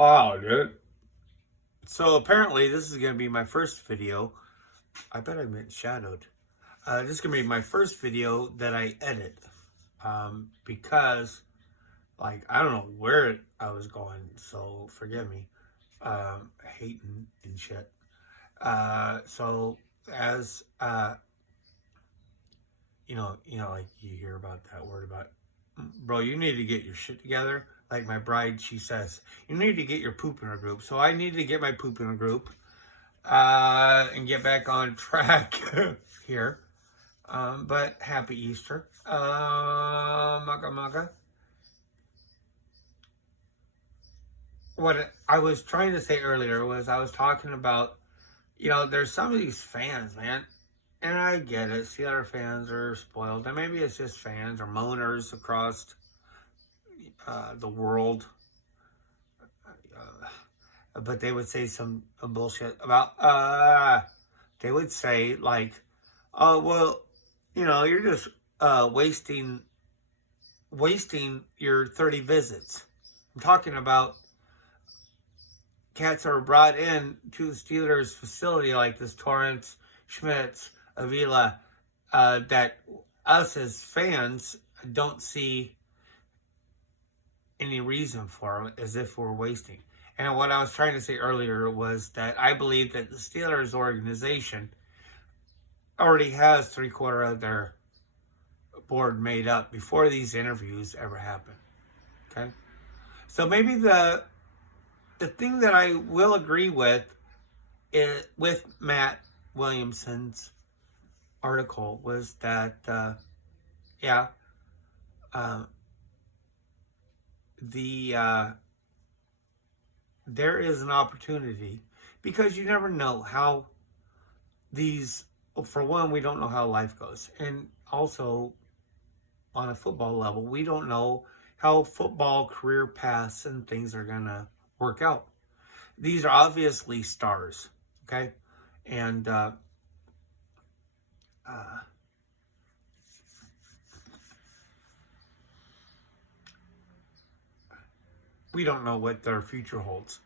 Wow, dude. So apparently this is going to be my first video. I bet I'm shadowed. This is going to be my first video that I edit. Because, like, I don't know where I was going, so forgive me. Hating and shit. So as, like you hear about that word about, bro, you need to get your shit together. Like my bride, she says, you need to get your poop in a group. So I need to get my poop in a group and get back on track here. But happy Easter. Maga maga. What I was trying to say earlier was I was talking about, there's some of these fans, man. And I get it. Steelers fans are spoiled. And maybe it's just fans or moaners across the world. But they would say some bullshit about, they would say like, oh, well, you're just wasting your 30 visits. I'm talking about cats are brought in to the Steelers facility like this Torrance, Schmitz, Avila, that us as fans don't see any reason for them, as if we're wasting. And what I was trying to say earlier was that I believe that the Steelers organization already has 3/4 of their board made up before these interviews ever happen. Okay? So maybe the thing that I will agree with Matt Williamson's article was that, there is an opportunity, because you never know how these, for one, we don't know how life goes. And also, on a football level, we don't know how football career paths and things are going to work out. These are obviously stars, okay? And we don't know what their future holds.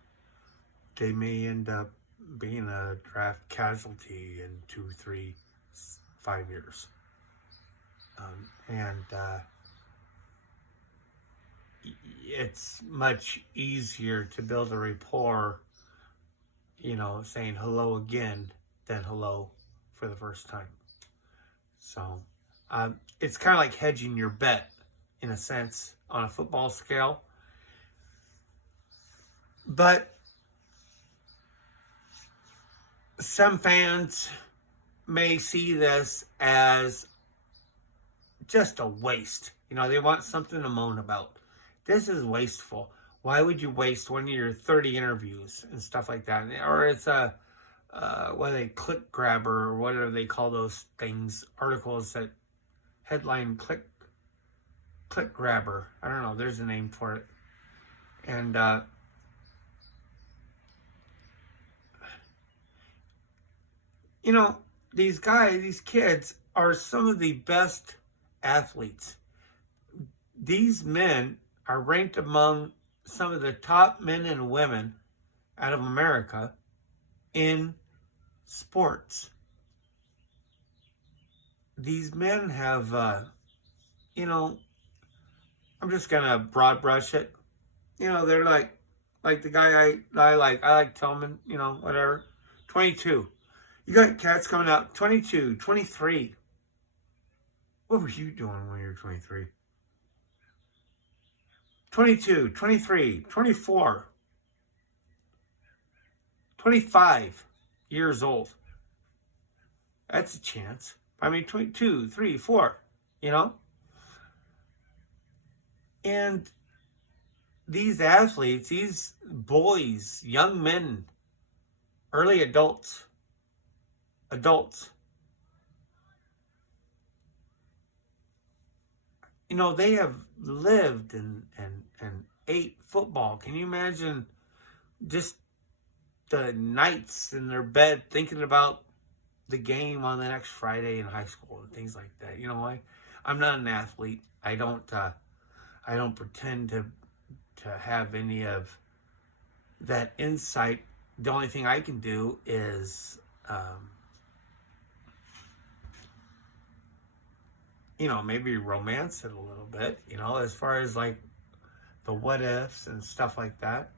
They may end up being a draft casualty in 2, 3, 5 years. It's much easier to build a rapport, saying hello again than hello for the first time. So it's kind of like hedging your bet, in a sense, on a football scale. But some fans may see this as just a waste. They want something to moan about. This is wasteful. Why would you waste one of your 30 interviews and stuff like that? Or it's a, click grabber, or whatever they call those things, articles that headline click grabber. I don't know. There's a name for it. And, these kids are some of the best athletes. These men are ranked among some of the top men and women out of America in sports. These men have, I'm just going to broad brush it. They're like the guy I like Tillman, whatever, 22. You got cats coming out 22, 23. What were you doing when you were 23? 22, 23, 24, 25 years old. That's a chance. 22, 3, 4, And these athletes, these boys, young men, early adults, they have lived and ate football. Can you imagine just the nights in their bed thinking about the game on the next Friday in high school and things like that? I'm not an athlete. I don't pretend to have any of that insight, the only thing I can do is, maybe romance it a little bit, as far as like the what ifs and stuff like that.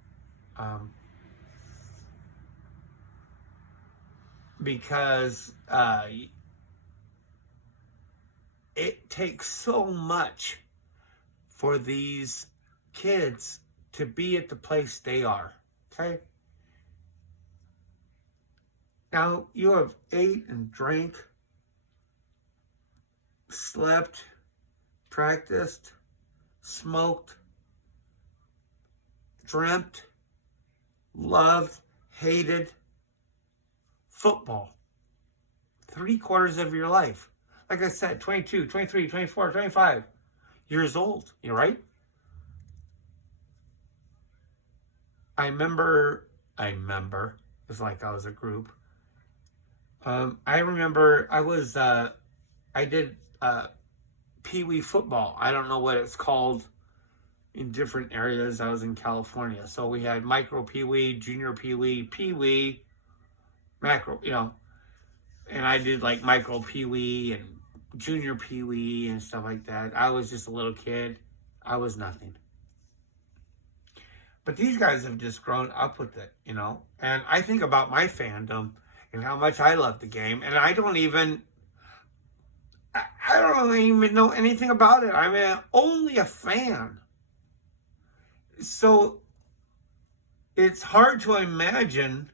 Because it takes so much for these kids to be at the place they are. Okay? Now, you have ate and drank, slept, practiced, smoked, dreamt, loved, hated football 3/4 of your life. Like I said, 22, 23, 24, 25 years old. You're right? I remember, it's like I was a group. I remember I did Pee Wee football. I don't know what it's called in different areas. I was in California. So we had micro Pee Wee, junior Pee Wee, macro, and I did like micro Pee Wee and junior Pee Wee and stuff like that. I was just a little kid. I was nothing. But these guys have just grown up with it, And I think about my fandom and how much I love the game. And I don't even know anything about it. I'm only a fan. So it's hard to imagine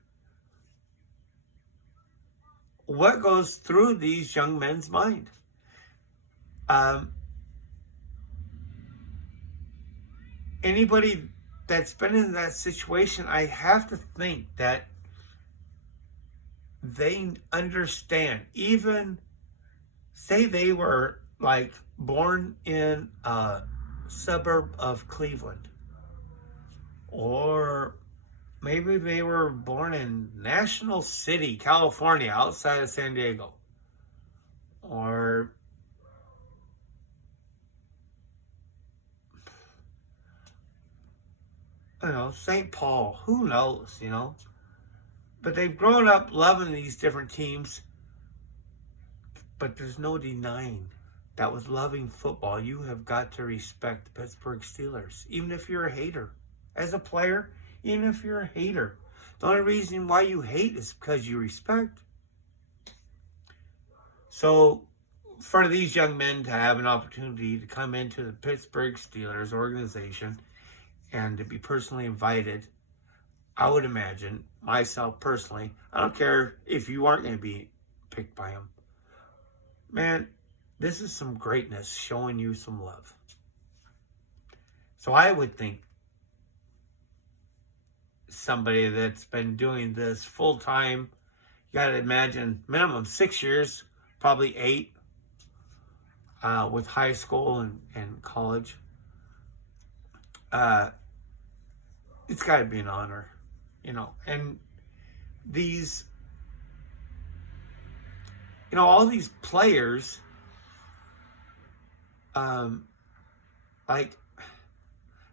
what goes through these young men's mind. Anybody that's been in that situation, I have to think that they understand. Even say they were like born in a suburb of Cleveland, or maybe they were born in National City, California, outside of San Diego, or St. Paul, who knows, But they've grown up loving these different teams. But there's no denying that with loving football, you have got to respect the Pittsburgh Steelers, even if you're a hater. As a player, even if you're a hater. The only reason why you hate is because you respect. So, for these young men to have an opportunity to come into the Pittsburgh Steelers organization and to be personally invited, I would imagine, myself personally, I don't care if you aren't going to be picked by them. Man, this is some greatness showing you some love. So I would think somebody that's been doing this full time, you got to imagine minimum 6 years, probably 8, with high school and college. It's got to be an honor, and these, all these players, like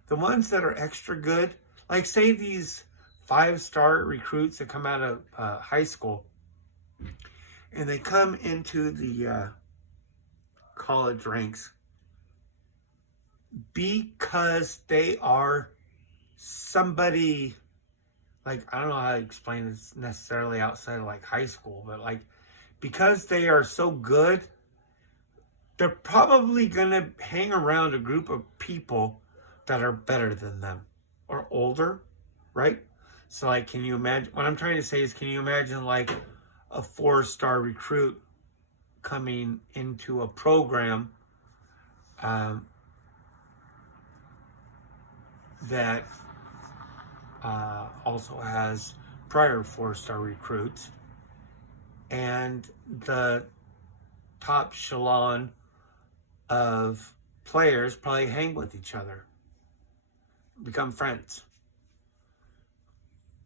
the ones that are extra good, like say these 5-star recruits that come out of high school and they come into the college ranks because they are somebody, like, I don't know how to explain this necessarily outside of like high school, but like because they are so good, they're probably going to hang around a group of people that are better than them or older, right? So like, can you imagine, what I'm trying to say is, can you imagine like a 4-star recruit coming into a program that also has prior 4-star recruits, and the top echelon of players probably hang with each other, become friends.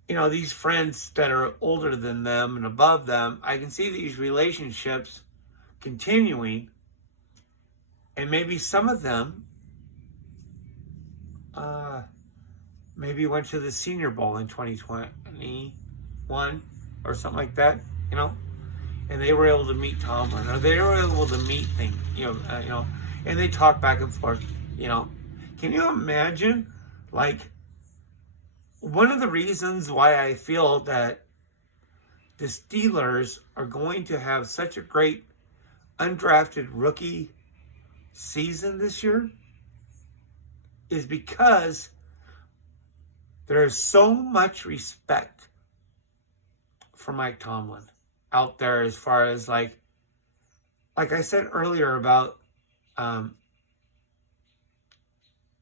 These friends that are older than them and above them, I can see these relationships continuing, and maybe some of them maybe went to the Senior Bowl in 2021 or something like that, and they were able to meet Tomlin, or they were able to meet things, and they talk back and forth, Can you imagine, like, one of the reasons why I feel that the Steelers are going to have such a great undrafted rookie season this year is because there is so much respect for Mike Tomlin out there, as far as like I said earlier about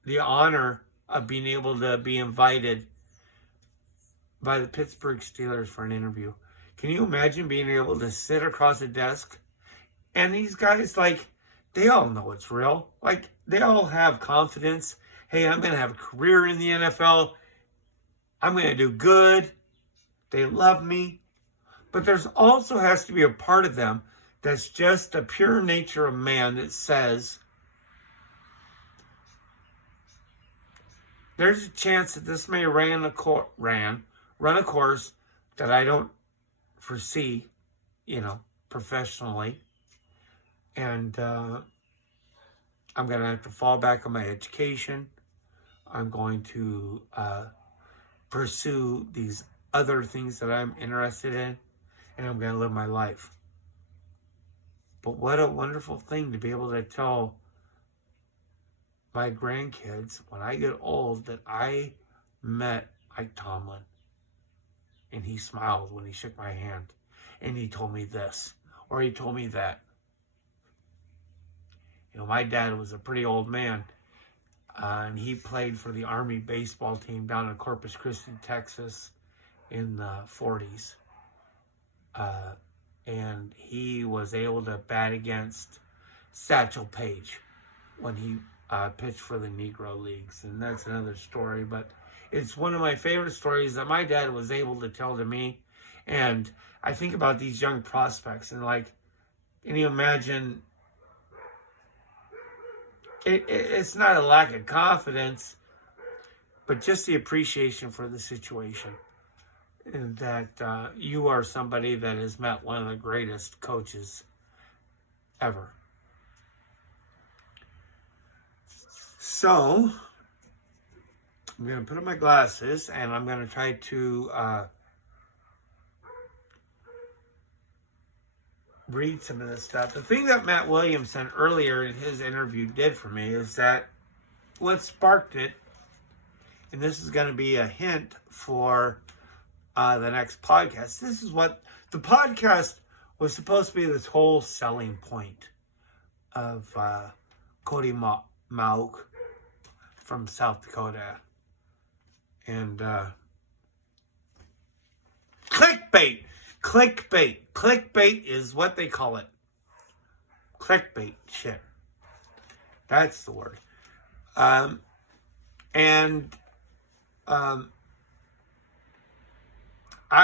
the honor of being able to be invited by the Pittsburgh Steelers for an interview. Can you imagine being able to sit across a desk and these guys, like, they all know it's real. Like, they all have confidence. Hey, I'm going to have a career in the NFL. I'm going to do good. They love me. But there's also has to be a part of them that's just the pure nature of man that says, there's a chance that this may run a course that I don't foresee, professionally. And I'm going to have to fall back on my education. I'm going to pursue these other things that I'm interested in. And I'm going to live my life. But what a wonderful thing to be able to tell my grandkids when I get old that I met Mike Tomlin. And he smiled when he shook my hand. And he told me this, or he told me that. My dad was a pretty old man. And he played for the Army baseball team down in Corpus Christi, Texas in the 40s. And he was able to bat against Satchel Paige when he pitched for the Negro Leagues. And that's another story. But it's one of my favorite stories that my dad was able to tell to me. And I think about these young prospects and can you imagine, it's not a lack of confidence, but just the appreciation for the situation. And that you are somebody that has met one of the greatest coaches ever. So, I'm going to put on my glasses and I'm going to try to read some of this stuff. The thing that Matt Williamson earlier in his interview did for me is that what sparked it, and this is going to be a hint for the next podcast. This is what the podcast was supposed to be, this whole selling point of Cody Mauk from South Dakota. And clickbait is what they call it. Clickbait shit. That's the word. I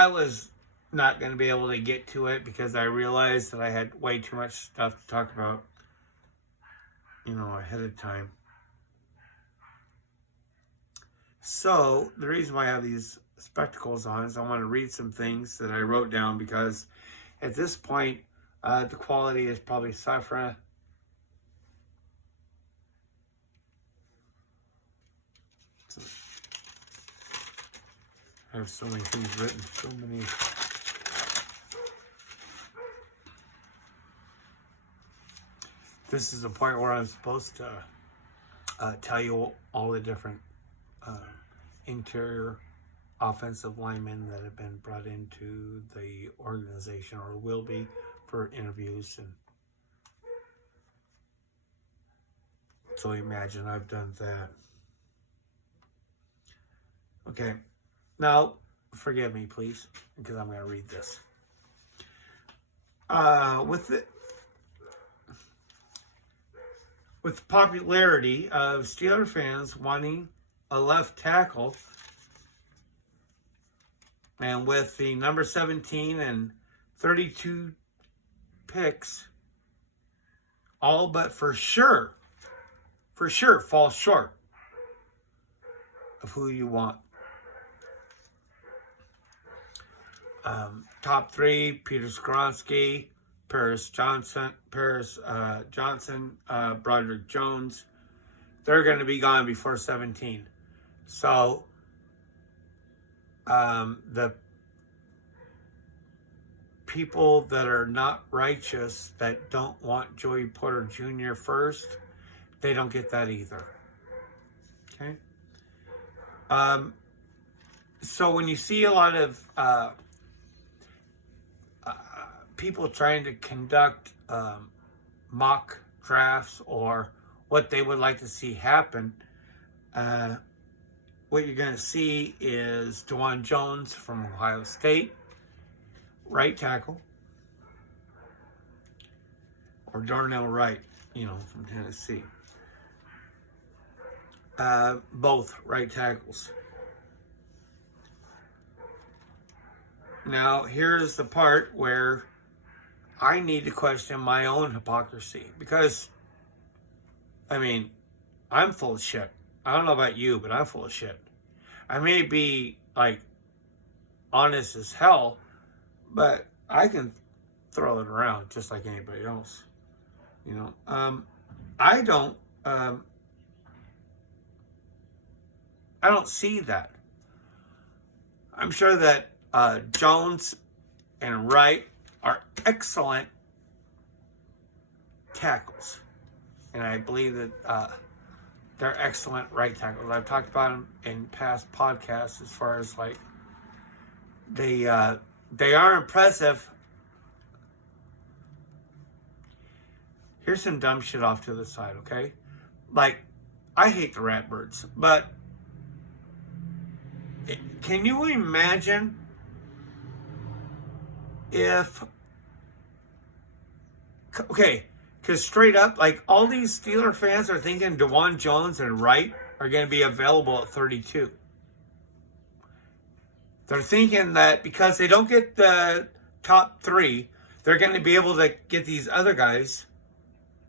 was not going to be able to get to it because I realized that I had way too much stuff to talk about, ahead of time. So, the reason why I have these spectacles on is I want to read some things that I wrote down because at this point, the quality is probably suffering. I have so many things written, so many. This is the point where I'm supposed to tell you all the different interior offensive linemen that have been brought into the organization or will be for interviews. And so imagine I've done that. Okay. Now, forgive me, please, because I'm going to read this. With the popularity of Steeler fans wanting a left tackle, and with the number 17 and 32 picks, all but for sure fall short of who you want. Top three: Peter Skronsky, Paris Johnson, Broderick Jones. They're going to be gone before 17. So the people that are not righteous, that don't want Joey Porter Jr. first, they don't get that either. Okay? So when you see a lot of people trying to conduct mock drafts or what they would like to see happen, what you're going to see is DeJuan Jones from Ohio State, right tackle, or Darnell Wright, from Tennessee. Both right tackles. Now, here's the part where I need to question my own hypocrisy, because, I'm full of shit. I don't know about you, but I'm full of shit. I may be, honest as hell, but I can throw it around just like anybody else. I don't see that. I'm sure that Jones and Wright are excellent tackles, and I believe that they're excellent right tackles. I've talked about them in past podcasts as far as they are impressive. Here's some dumb shit off to the side, okay? I hate the Ratbirds, but can you imagine if, okay, because straight up, all these Steeler fans are thinking DeJuan Jones and Wright are going to be available at 32. They're thinking that because they don't get the top three, they're going to be able to get these other guys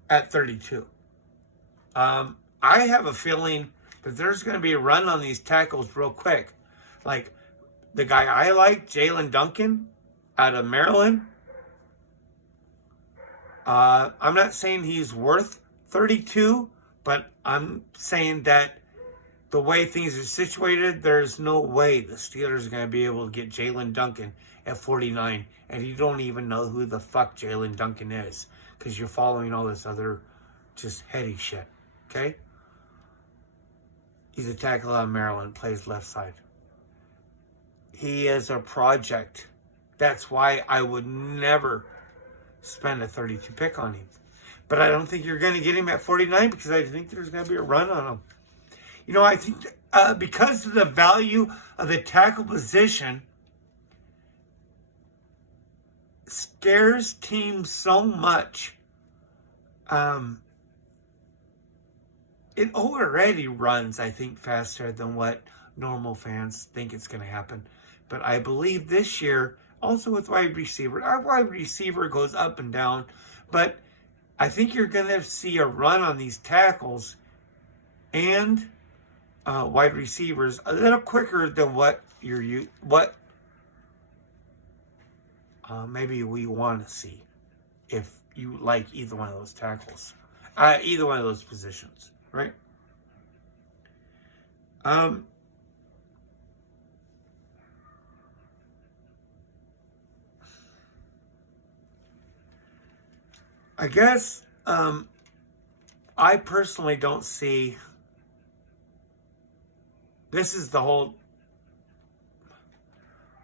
at 32. I have a feeling that there's going to be a run on these tackles real quick. The guy I like, Jalen Duncan, out of Maryland. I'm not saying he's worth 32, but I'm saying that the way things are situated, there's no way the Steelers are going to be able to get Jalen Duncan at 49, and you don't even know who the fuck Jalen Duncan is because you're following all this other just heady shit, okay? He's a tackle out of Maryland, plays left side. He is a project. That's why I would never spend a 32 pick on him. But I don't think you're going to get him at 49 because I think there's going to be a run on him. I think because of the value of the tackle position scares teams so much. It already runs, I think, faster than what normal fans think it's going to happen. But I believe this year, also with wide receiver, our wide receiver goes up and down, but I think you're going to see a run on these tackles and wide receivers a little quicker than what maybe we want to see if you like either one of those tackles, either one of those positions, right? I guess I personally don't see. This is the whole,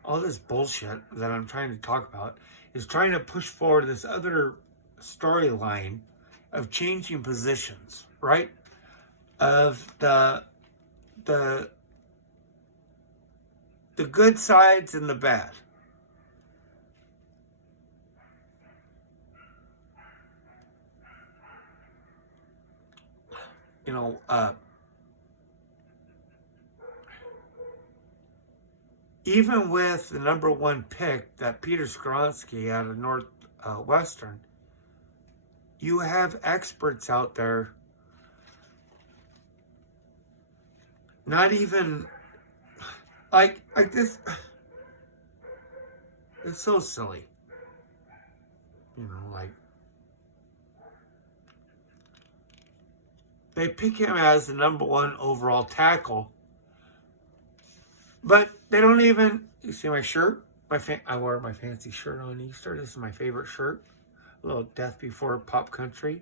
all this bullshit that I'm trying to talk about is trying to push forward this other storyline of changing positions, right? Of the good sides and the bad. Even with the number one pick, that Peter Skronsky out of Northwestern, you have experts out there Not even like this. It's so silly. Like they pick him as the number 1 overall tackle, but they don't even. You see my shirt? I wore my fancy shirt on Easter. This is my favorite shirt. A little Death Before Pop Country.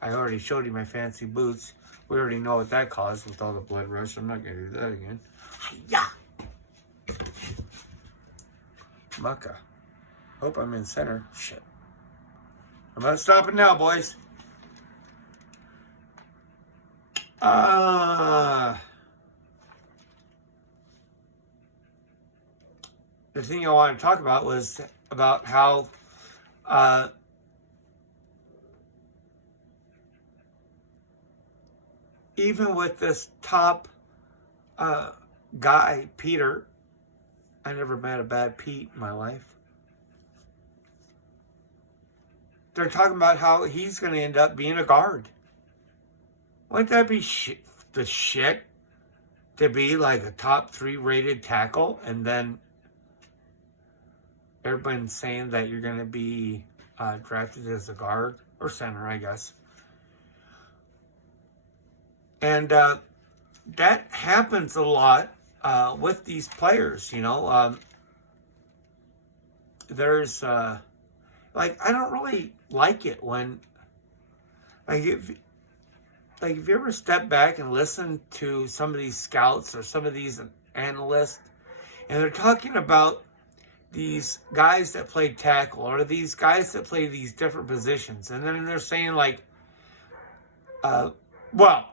I already showed you my fancy boots. We already know what that caused with all the blood rush. I'm not going to do that again. Yeah. Mucka. Hope I'm in center. Shit. I'm not stopping now, boys. The thing I wanted to talk about was about how even with this top guy, Peter, I never met a bad Pete in my life. They're talking about how he's going to end up being a guard. Wouldn't that be the shit to be like a top 3 rated tackle, and then everybody's saying that you're going to be drafted as a guard or center, I guess. And that happens a lot with these players, There's, I don't really like it when, if you ever step back and listen to some of these scouts or some of these analysts, and they're talking about these guys that play tackle or these guys that play these different positions, and then they're saying well,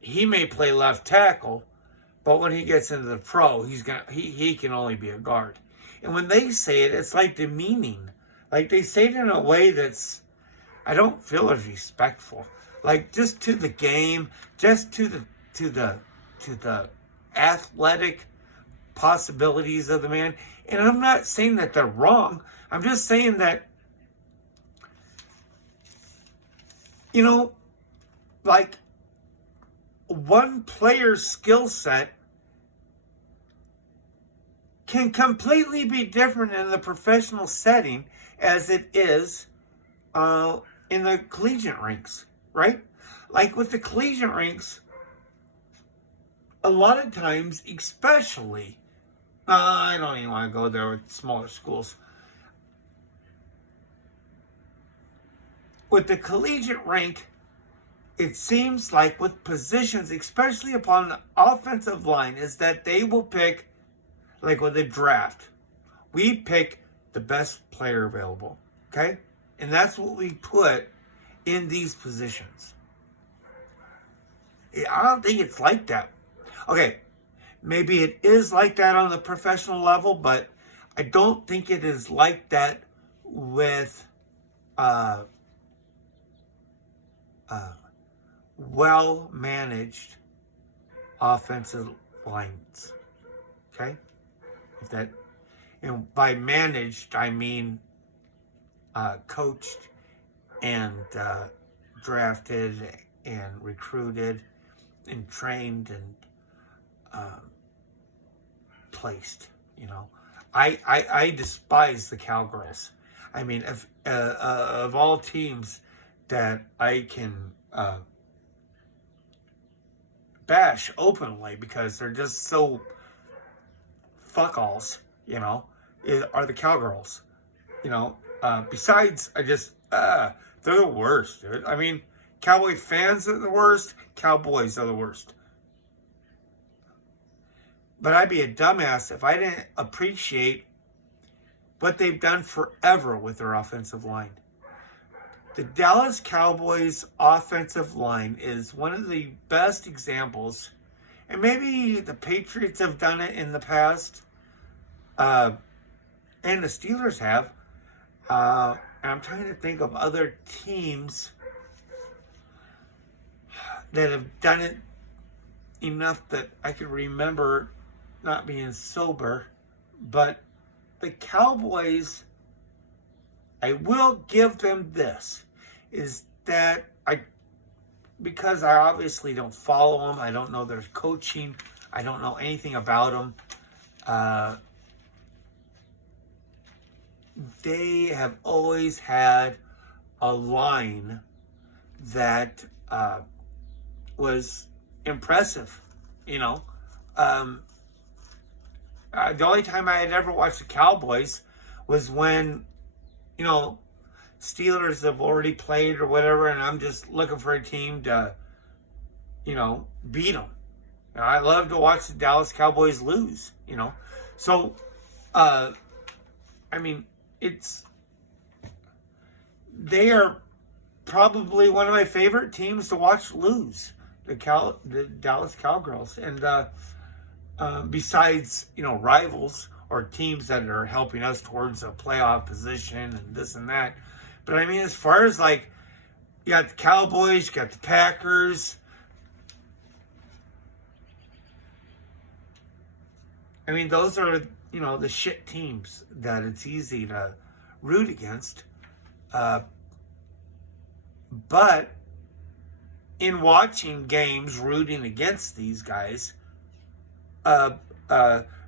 he may play left tackle, but when he gets into the pro, he can only be a guard. And when they say it, it's like demeaning. Like they say it in a way that's, I don't feel as respectful. Like just to the game, just to the athletic possibilities of the man. And I'm not saying that they're wrong. I'm just saying that, like one player's skill set can completely be different in the professional setting as it is in the collegiate ranks, right? Like with the collegiate ranks, a lot of times, especially, I don't even want to go there with smaller schools. With the collegiate rank, it seems like with positions, especially upon the offensive line, is that they will pick, like with the draft, we pick the best player available, okay? And that's what we put in these positions. I don't think it's like that. Okay, maybe it is like that on the professional level, but I don't think it is like that with well-managed offensive lines. Okay? And by managed, I mean coached and drafted and recruited and trained and placed. I despise the Cowgirls. I mean, if of all teams that I can bash openly because they're just so fuck-alls, are the Cowgirls. Besides, they're the worst, dude. I mean, Cowboy fans are the worst. Cowboys are the worst. But I'd be a dumbass if I didn't appreciate what they've done forever with their offensive line. The Dallas Cowboys offensive line is one of the best examples, and maybe the Patriots have done it in the past, and the Steelers have. And I'm trying to think of other teams that have done it enough that I can remember not being sober. But the Cowboys, I will give them this, is that because I obviously don't follow them. I don't know their coaching. I don't know anything about them. They have always had a line that was impressive, you know. The only time I had ever watched the Cowboys was when, you know, Steelers have already played or whatever, and I'm just looking for a team to, you know, beat them. You know, I love to watch the Dallas Cowboys lose, you know. So, I mean, they are probably one of my favorite teams to watch lose, the Dallas Cowgirls. And besides, you know, rivals or teams that are helping us towards a playoff position and this and that. But I mean, as far as like, you got the Cowboys, you got the Packers. I mean, those are, you know, the shit teams that it's easy to root against. But in watching games rooting against these guys,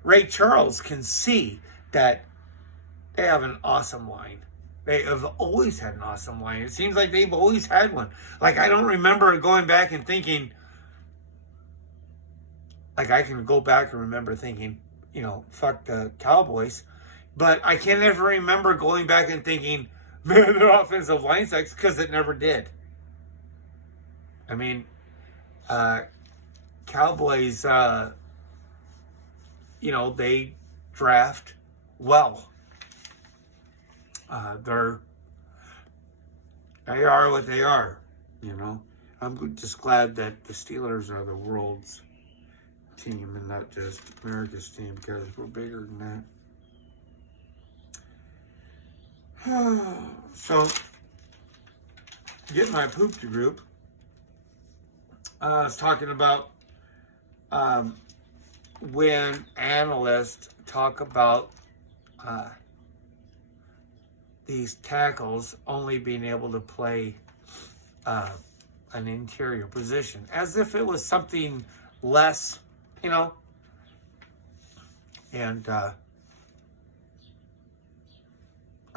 Ray Charles can see that they have an awesome line. They have always had an awesome line. It seems like they've always had one. Like, I don't remember going back and thinking, like, I can go back and remember thinking, you know, fuck the Cowboys. But I can't ever remember going back and thinking, man, their offensive line sucks, because it never did. I mean, Cowboys, you know, they draft well. They are what they are, you know. I'm just glad that the Steelers are the world's team and not just America's team, because we're bigger than that. So, get my poop to group. I was talking about when analysts talk about these tackles only being able to play an interior position, as if it was something less, you know. And I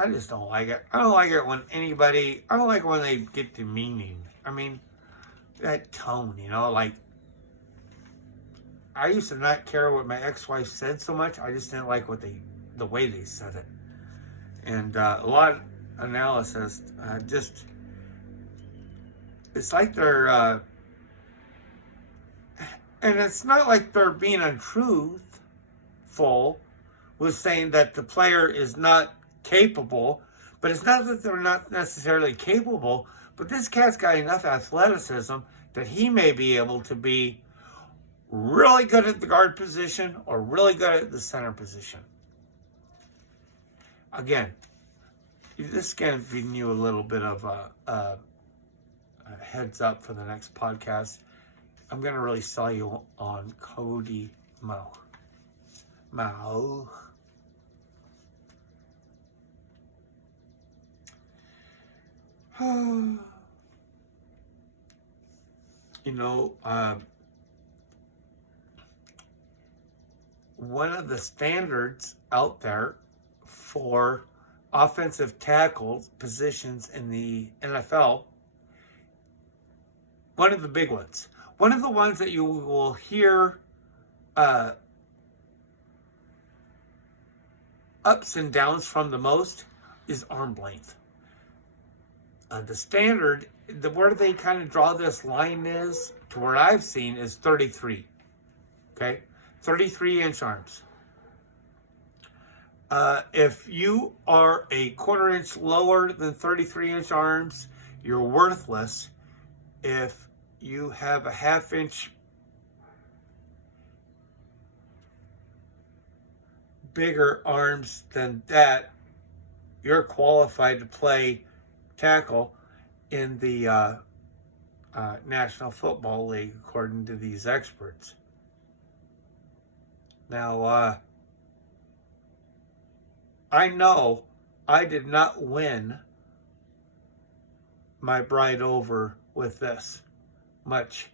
just don't like it. I don't like it when I don't like when they get demeaning. I mean, that tone, you know, like, I used to not care what my ex-wife said so much. I just didn't like the way they said it. And a lot of analysis it's like they're, and it's not like they're being untruthful with saying that the player is not capable, but it's not that they're not necessarily capable, but this cat's got enough athleticism that he may be able to be really good at the guard position or really good at the center position. Again, this is giving you a little bit of a heads up for the next podcast. I'm going to really sell you on Cody Mao. You know, one of the standards out there for offensive tackle positions in the NFL, one of the big ones, one of the ones that you will hear ups and downs from the most, is arm length. The standard, where they kind of draw this line is, to where I've seen, is 33. Okay? 33-inch arms. If you are a quarter-inch lower than 33-inch arms, you're worthless. If you have a half-inch bigger arms than that, you're qualified to play tackle in the National Football League, according to these experts. Now, I know I did not win my bride over with this. much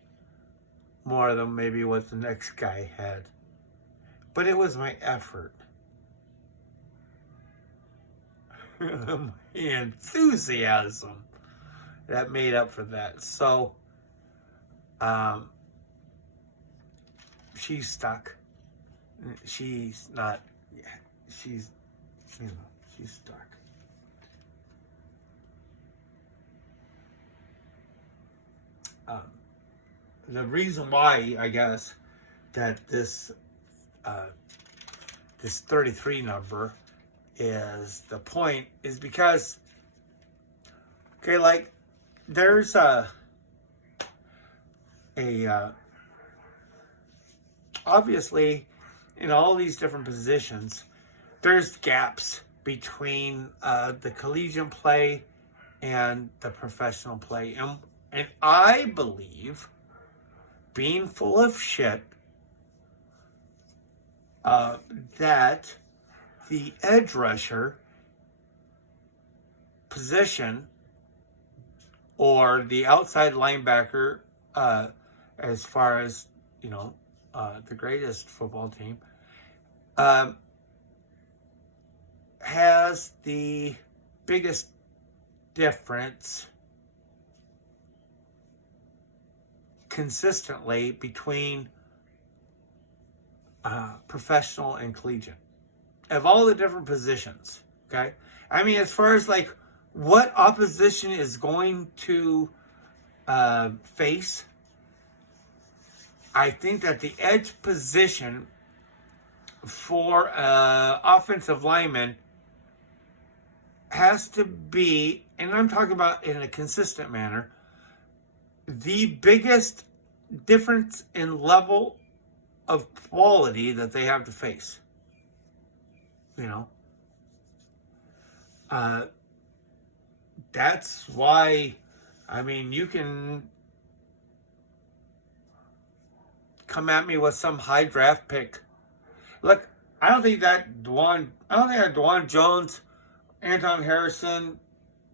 more than maybe what the next guy had. But it was my effort. My enthusiasm that made up for that. So, she's stuck. She's not, yeah, she's stuck. The reason why, I guess, that this 33 number is the point is because, okay, like, there's obviously in all these different positions, there's gaps between the collegiate play and the professional play. And I believe, being full of shit, that the edge rusher position or the outside linebacker, as far as, the greatest football team, has the biggest difference consistently between professional and collegiate of all the different positions. Okay, I mean, as far as like what opposition is going to face, I think that the edge position for offensive lineman has to be, and I'm talking about in a consistent manner, the biggest difference in level of quality that they have to face. That's why, I mean, you can come at me with some high draft pick. Look, I don't think that Dwan Jones, Anton Harrison,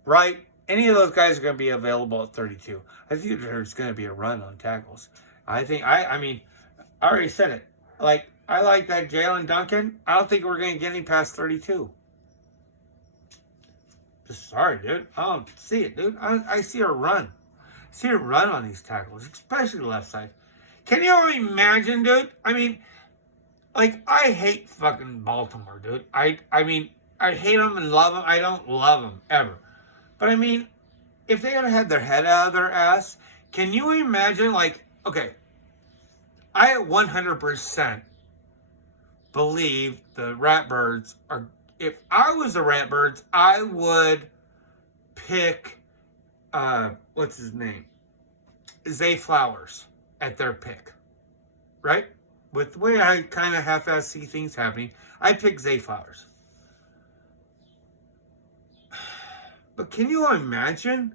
Wright, any of those guys are going to be available at 32. I think there's going to be a run on tackles. I already said it. Like, I like that Jalen Duncan. I don't think we're going to get him past 32. Just sorry, dude. I don't see it, dude. I see a run. I see a run on these tackles, especially the left side. Can you imagine, dude? I mean, like, I hate fucking Baltimore, dude. I mean, I hate them and love them. I don't love them, ever. But, I mean, if they had had their head out of their ass, can you imagine, like, okay, I 100% believe the Ratbirds are, if I was the Ratbirds, I would pick, what's his name? Zay Flowers at their pick, right? With the way I kind of half-ass see things happening, I pick Zay Flowers. But can you imagine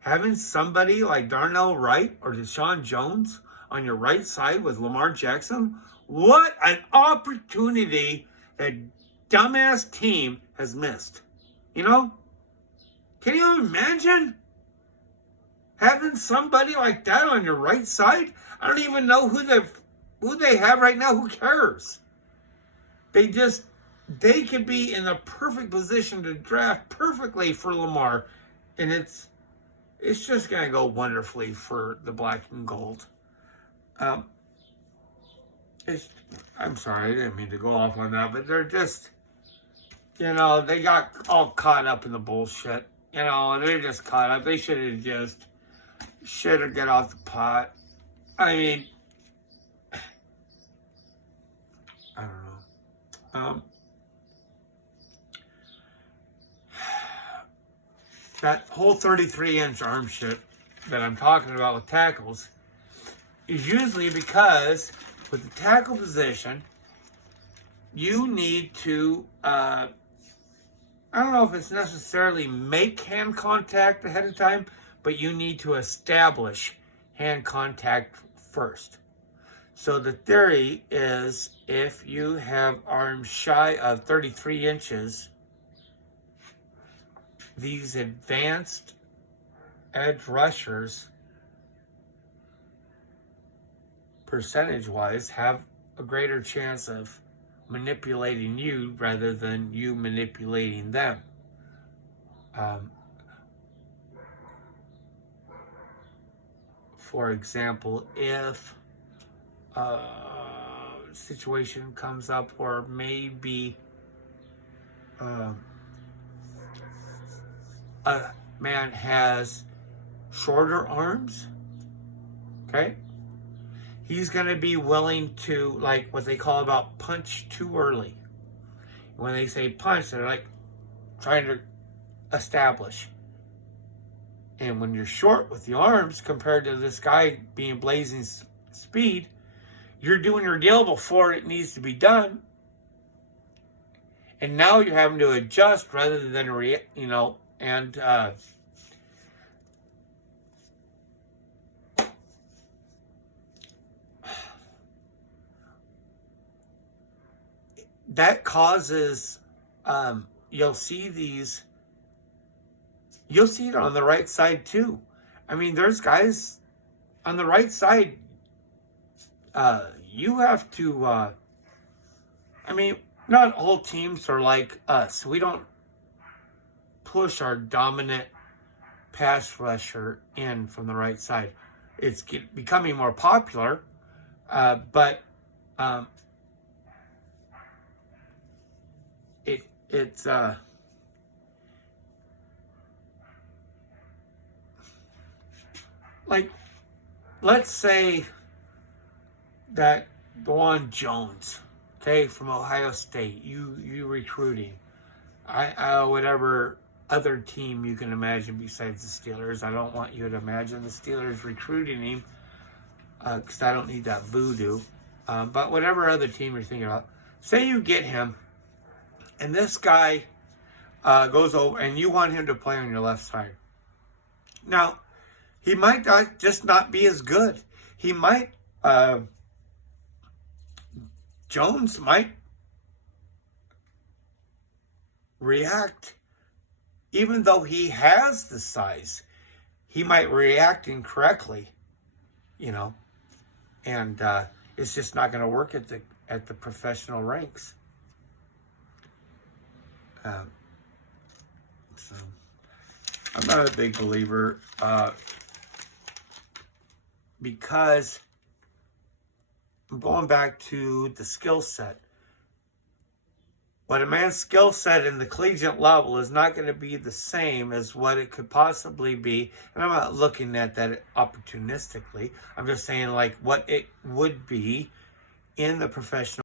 having somebody like Darnell Wright or Deshaun Jones on your right side with Lamar Jackson? What an opportunity that dumbass team has missed. Can you imagine having somebody like that on your right side? I don't even know who they have right now. Who cares? They could be in the perfect position to draft perfectly for Lamar, and it's just going to go wonderfully for the black and gold. I'm sorry, I didn't mean to go off on that, but they're just, they got all caught up in the bullshit. They're just caught up. They should have got off the pot. I mean, I don't know. That whole 33-inch arm shit that I'm talking about with tackles is usually because with the tackle position, you need to, I don't know if it's necessarily make hand contact ahead of time, but you need to establish hand contact first. So the theory is if you have arms shy of 33 inches, these advanced edge rushers percentage-wise, have a greater chance of manipulating you rather than you manipulating them. For example, if a situation comes up where maybe a man has shorter arms, okay, he's going to be willing to, like what they call about punch too early. When they say punch, they're like trying to establish. And when you're short with the arms compared to this guy being blazing speed, you're doing your deal before it needs to be done. And now you're having to adjust rather than, and that causes, you'll see it on the right side too. I mean, there's guys on the right side, you have to, not all teams are like us. We don't push our dominant pass rusher in from the right side. It's becoming more popular, but it's like, let's say that Dwan Jones, okay, from Ohio State, you recruiting, whatever other team you can imagine besides the Steelers. I don't want you to imagine the Steelers recruiting him, because I don't need that voodoo. But whatever other team you're thinking about, say you get him, and this guy goes over, and you want him to play on your left side. Now, he might just not be as good. He might, Jones might react, even though he has the size, he might react incorrectly, and it's just not going to work at the professional ranks. So I'm not a big believer, because I'm going back to the skill set. What a man's skill set in the collegiate level is not going to be the same as what it could possibly be. And I'm not looking at that opportunistically. I'm just saying like what it would be in the professional